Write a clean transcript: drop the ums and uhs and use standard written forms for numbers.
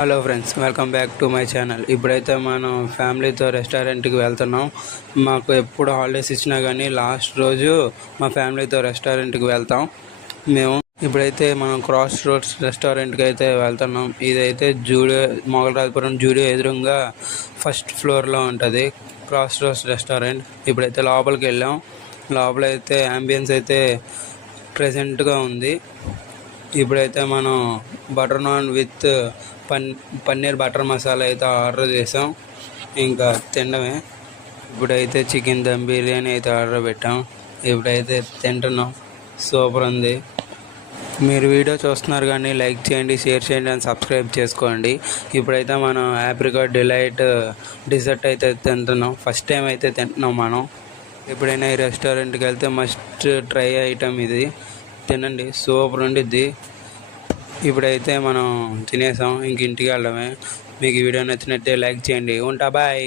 Hello friends, welcome back to my channel. ఇప్పుడైతే మనం ఫ్యామిలీతో రెస్టారెంట్కి వెళ్తున్నాం. మాకు ఎప్పుడు హాలిడేస్ ఇచ్చినా కానీ లాస్ట్ రోజు మా ఫ్యామిలీతో రెస్టారెంట్కి వెళ్తాం. మేము ఇప్పుడైతే మనం క్రాస్ రోడ్స్ రెస్టారెంట్కి అయితే వెళ్తున్నాం. ఇదైతే జూడియో, మొగలరాజపురం జూడియో ఎదురుగా ఫస్ట్ ఫ్లోర్లో ఉంటుంది క్రాస్ రోడ్స్ రెస్టారెంట్. ఇప్పుడైతే లోపలికి వెళ్ళాం. లోపలైతే అంబియన్స్ అయితే ప్రెజెంట్గా ఉంది. ఇప్పుడైతే మనం butter non with paneer butter masala అయితే ఆర్డర్ చేసాం. ఇంకా తినడమే. ఇప్పుడైతే చికెన్ దమ్ బిర్యానీ అయితే ఆర్డర్ పెట్టాం. ఇప్పుడైతే తింటున్నాం. సూపర్ ఉంది. మీరు వీడియో చూస్తున్నారు కానీ లైక్ చేయండి, షేర్ చేయండి అండ్ సబ్స్క్రైబ్ చేసుకోండి. ఇప్పుడైతే మనం ఆప్రికాట్ డిలైట్ డిజర్ట్ అయితే తింటున్నాం. ఫస్ట్ టైం అయితే తింటున్నాం మనం. ఎప్పుడైనా ఈ రెస్టారెంట్కి వెళ్తే మస్ట్ ట్రై ఐటమ్ ఇది. తినండి, సూపర్ ఉండిద్ది. ఇప్పుడైతే మనం తినేసాం. ఇంక ఇంటికి వెళ్ళడమే. మీకు ఈ వీడియో నచ్చినట్టే లైక్ చేయండి. ఉంటా, బాయ్.